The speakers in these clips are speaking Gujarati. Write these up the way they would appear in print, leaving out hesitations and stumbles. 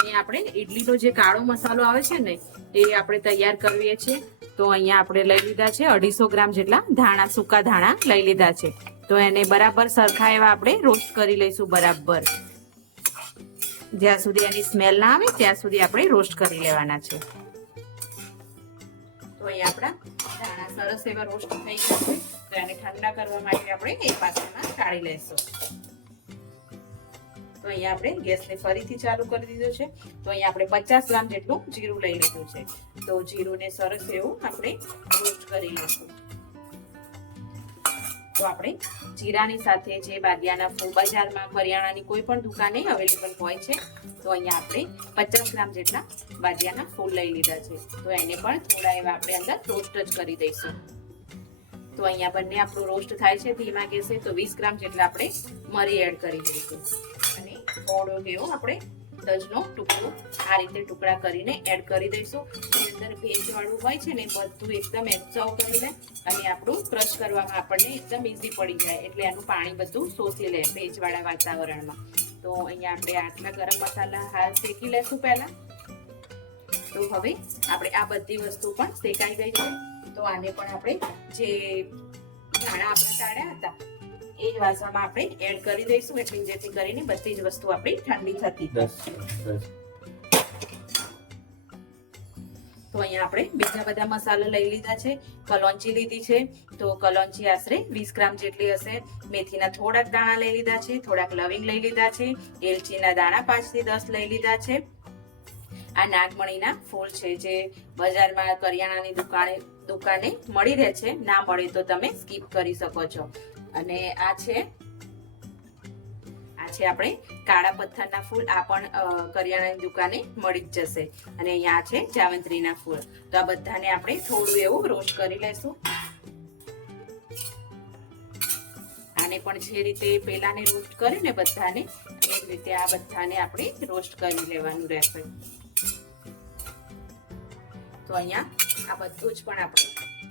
અહીંયા આપણે ઇડલીનો જે કાળો મસાલો આવે છે ને એ આપણે તૈયાર કરીએ છીએ. તો અહીંયા આપણે લઈ લીધા છે 250 ગ્રામ જેટલા ધાણા, સૂકા ધાણા લઈ લીધા છે. તો એને બરાબર સરખા એવા આપણે રોસ્ટ કરી લઈશું. બરાબર જ્યાં સુધી એની સ્મેલ ના આવે ત્યાં સુધી આપણે રોસ્ટ કરી લેવાના છે. તો અહીંયા આપણા ધાણા સરસ એવા રોસ્ટ થઈ ગયા છે. તો એને ઠંડા કરવા માટે આપણે એક પાત્રમાં કાઢી લઈશું. તો અહીંયા આપણે ગેસને ફરીથી ચાલુ કરી દીધો છે. તો અહીંયા આપણે 50 ગ્રામ જેટલું જીરું લઈ લીધું છે. તો જીરુંને સરસ એવું આપણે રોસ્ટ કરી લઈશું. તો આપણે જીરાની સાથે જે બાદિયાના ફૂલ બજારમાં કરિયાણાની કોઈ પણ દુકાને અવેલેબલ હોય છે. તો અહીંયા આપણે 50 ગ્રામ જેટલા બાદિયાના ફૂલ લઈ લીધા છે. તો એને પણ થોડા એવા આપણે અંદર રોસ્ટ જ કરી દઈશું. તો અહીંયા બંને આપણું રોસ્ટ થાય છે ધીમા ગેસે. તો 20 ગ્રામ જેટલા આપણે મરી એડ કરી દઈશું અને થોડો એવો આપણે તજનો ટુકડો આ રીતે ટુકડા કરીને એડ કરી દઈશું. એની અંદર ભેજવાળું હોય છે ને બધું એકદમ એબ્ઝોર્વ કરી લે અને આપણું ક્રશ કરવામાં આપણને એકદમ ઈઝી પડી જાય. એટલે એનું પાણી બધું શોષી લે ભેજવાળા વાતાવરણમાં. તો અહીંયા આપણે આટલા ગરમ મસાલા હાલ શેકી લેશું પહેલા. તો હવે આપણે આ બધી વસ્તુ પણ શેકાઈ ગઈ છે. તો આને પણ આપણે જે ધાણા આપણે કાઢ્યા હતા એ જ વાસણમાં આપણે એડ કરી દઈશું. એટલે જેથી કરીને બધી જ વસ્તુ આપણી ઠંડી થતી. તો અહીંયા આપણે બીજા બધા મસાલા લઈ લીધા છે. કલોંચી લીધી છે. તો કલોંચી આશરે 20 ગ્રામ જેટલી હશે. મેથીના થોડાક દાણા લઈ લીધા છે. થોડાક લવિંગ લઈ લીધા છે. એલચીના દાણા 5 થી 10 લઈ લીધા છે. આ નાગમણીના ફૂલ છે જે બજારમાં કરિયાણાની દુકાને મળી રહે છે. ના મળે તો તમે સ્કીપ કરી શકો છો. અને આ છે આપણે કાળા પથ્થરના ફૂલ. આ પણ કરિયાણાની દુકાને મળી જ જશે. અને અહીંયા છે જાવંત્રીના ફૂલ. તો આ બધાને આપણે થોડું એવું રોસ્ટ કરી લઈશું. આને પણ જે રીતે પેલાને રોસ્ટ કરીને બધાને એ જ રીતે આ બધાને આપણે રોસ્ટ કરી લેવાનું રહેશે. તો અહીંયા આ બધું જ પણ આપણે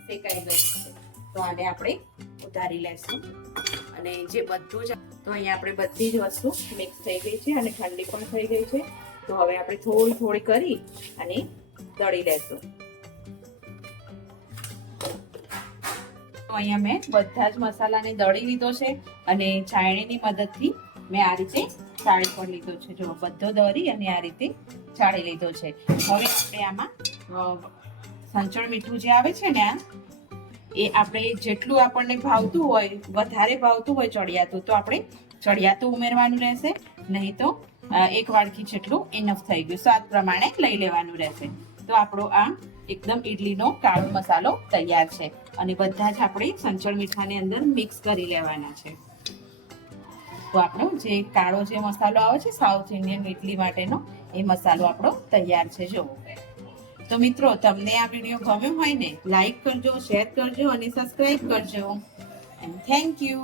શેકાઈ ગયું છે. તો આને આપણે ઉતારી લેશું. અને જે બધું જ તો અહીંયા આપણે બધી જ વસ્તુ મિક્સ થઈ ગઈ છે અને ઠંડી પણ થઈ ગઈ છે. તો હવે આપણે થોડી કરી અને દળી લેશું. તો અહીંયા મેં બધા જ મસાલાને દળી લીધો છે અને ચાળણીની મદદથી મેં આ રીતે ચાળી પણ લીધો છે. જો બધો દળી અને આ રીતે ચાળી લીધો છે. હવે આપણે આમાં સંચળ મીઠું જે આવે છે ને એ આપણે જેટલું આપણને ભાવતું હોય, વધારે ભાવતું હોય ચડિયાતું, તો આપણે ચડિયાતું ઉમેરવાનું રહેશે. નહીં તો 1 વાડકી જેટલું ઇનફ થઈ ગયું. સ્વાદ પ્રમાણે લઈ લેવાનું રહેશે. તો આપણો આ એકદમ ઇડલીનો કાળો મસાલો તૈયાર છે. અને બધા જ આપણે સંચળ મીઠાની અંદર મિક્સ કરી લેવાના છે. તો આપણો જે કાળો જે મસાલો આવે છે સાઉથ ઇન્ડિયન ઇડલી માટેનો, એ મસાલો આપણો તૈયાર છે. જો તો મિત્રો, તમને આ વિડીયો ગમ્યો હોય ને લાઈક કરજો, શેર કરજો અને સબસ્ક્રાઇબ કરજો. And thank you.